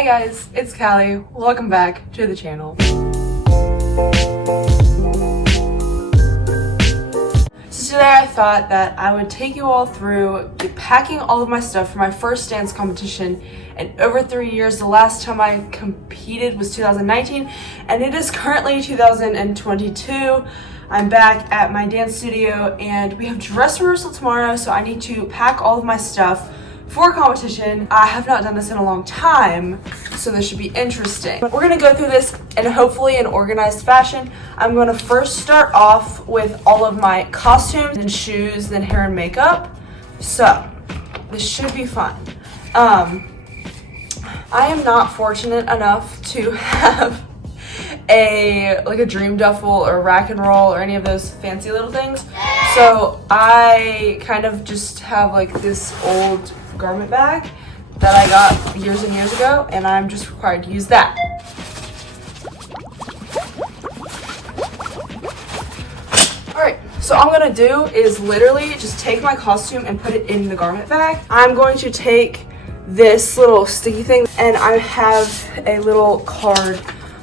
Hi guys, it's Callie. Welcome back to the channel. So today I thought that I would take you all through packing all of my stuff for my first dance competition in over 3 years. The last time I competed was 2019 and it is currently 2022. I'm back at my dance studio and we have dress rehearsal tomorrow, so I need to pack all of my stuff for a competition. I have not done this in a long time, so this should be interesting. We're gonna go through this in hopefully an organized fashion. I'm gonna first start off with all of my costumes and shoes, then hair and makeup. So this should be fun. I am not fortunate enough to have a dream duffel or rack and roll or any of those fancy little things. So I kind of just have like this old garment bag that I got years and years ago, and I'm just required to use that. Alright, so all I'm gonna do is literally just take my costume and put it in the garment bag. I'm going to take this little sticky thing, and I have a little card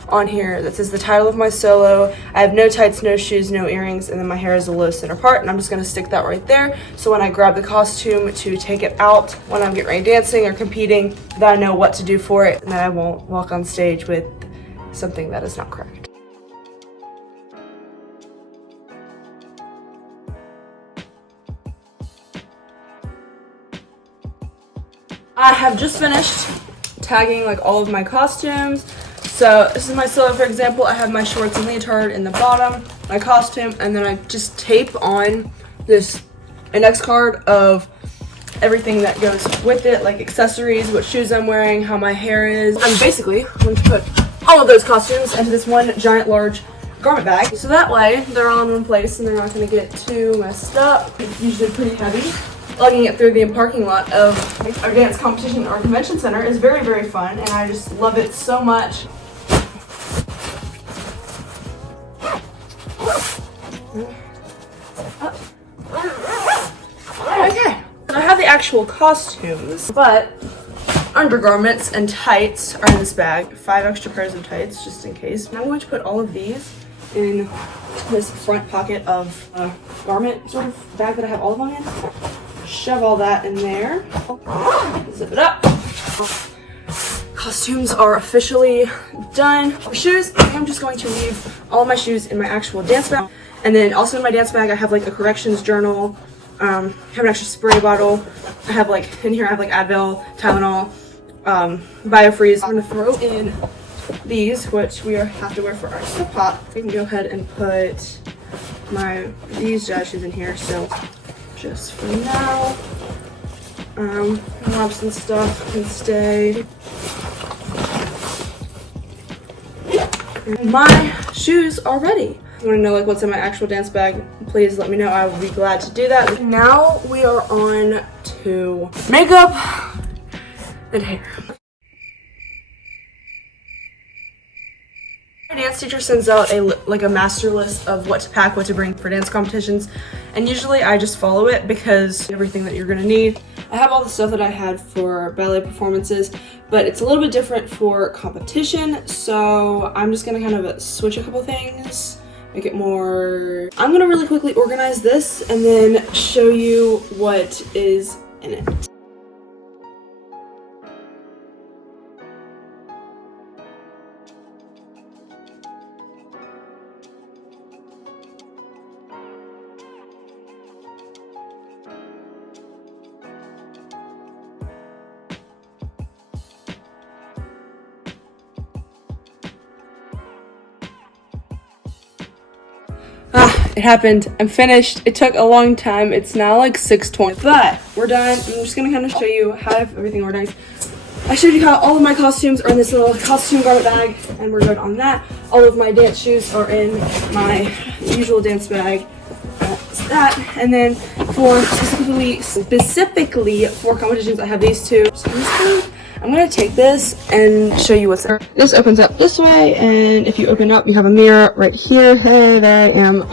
on here that says the title of my solo. I have no tights, no shoes, no earrings, and then my hair is a low center part, and I'm just going to stick that right there, so when I grab the costume to take it out when I'm getting ready dancing or competing, that I know what to do for it, and that I won't walk on stage with something that is not correct. I have just finished tagging like all of my costumes. So this is my solo, for example. I have my shorts and leotard in the bottom, my costume, and then I just tape on this index card of everything that goes with it, like accessories, what shoes I'm wearing, how my hair is. I'm basically going to put all of those costumes into this one giant large garment bag. So that way they're all in one place and they're not going to get too messed up. It's usually pretty heavy. Lugging it through the parking lot of our dance competition or convention center is very, very fun, and I just love it so much. Okay, I have the actual costumes, but undergarments and tights are in this bag. 5 extra pairs of tights, just in case. And I'm going to put all of these in this front pocket of a garment sort of bag that I have all of them in. Shove all that in there. Zip it up. Costumes are officially done. For shoes, I'm just going to leave all of my shoes in my actual dance bag. And then also in my dance bag, I have like a corrections journal, have an extra spray bottle. I have like, in here I have like Advil, Tylenol, Biofreeze. I'm gonna throw in these, which we have to wear for our slip hop. We can go ahead and put these jazz shoes in here, so just for now. Mops and stuff can stay. My shoes are ready. If you want to know like what's in my actual dance bag, please let me know. I will be glad to do that. Now we are on to makeup and hair. My dance teacher sends out a master list of what to pack, what to bring for dance competitions, and usually I just follow it because everything that you're gonna need. I have all the stuff that I had for ballet performances, but it's a little bit different for competition, so I'm just gonna kind of switch a couple things, make it more. I'm gonna really quickly organize this and then show you what is in it. It happened. I'm finished. It took a long time. It's now like 6:20, but we're done. I'm just gonna kind of show you how I have everything organized. I showed you how all of my costumes are in this little costume garment bag, and we're good on that. All of my dance shoes are in my usual dance bag. That's that. And then for specifically for competitions, I have these two. So I'm gonna take this and show you what's there. This opens up this way, and if you open up, you have a mirror right here. Hey, there I am.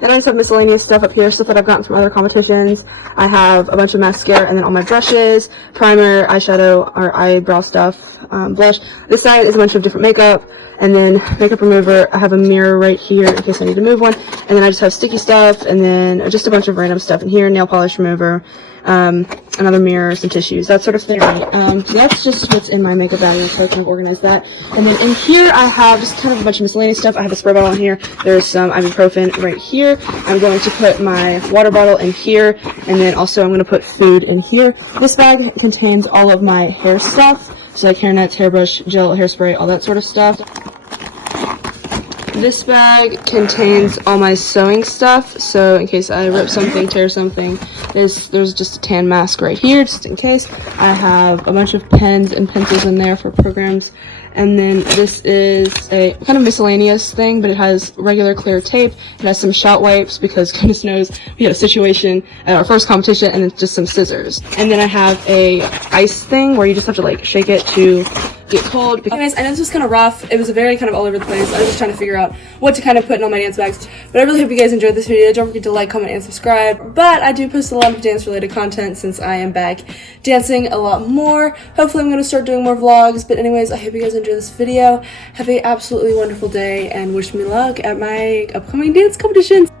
Then I just have miscellaneous stuff up here, stuff that I've gotten from other competitions. I have a bunch of mascara and then all my brushes, primer, eyeshadow, or eyebrow stuff, blush. This side is a bunch of different makeup, and then makeup remover. I have a mirror right here in case I need to move one. And then I just have sticky stuff, and then just a bunch of random stuff in here, nail polish remover, another mirror, some tissues, that sort of thing. So that's just what's in my makeup bag, so I kind of organize that. And then in here I have just kind of a bunch of miscellaneous stuff. I have a spray bottle in here. There's some ibuprofen right here. I'm going to put my water bottle in here, and then also I'm going to put food in here. This bag contains all of my hair stuff, so like hair nets, hairbrush, gel, hairspray, all that sort of stuff. This bag contains all my sewing stuff, so in case I rip something, tear something. There's just a tan mask right here, just in case. I have a bunch of pens and pencils in there for programs. And then this is a kind of miscellaneous thing, but it has regular clear tape. It has some shot wipes because goodness knows we had a situation at our first competition, and then just some scissors. And then I have a ice thing where you just have to like shake it to get cold. Anyways, I know this was kind of rough. It was a very kind of all over the place. I was just trying to figure out what to kind of put in all my dance bags. But I really hope you guys enjoyed this video. Don't forget to like, comment, and subscribe. But I do post a lot of dance related content since I am back dancing a lot more. Hopefully I'm going to start doing more vlogs. But anyways, I hope you guys enjoyed this video. Have a absolutely wonderful day and wish me luck at my upcoming dance competitions.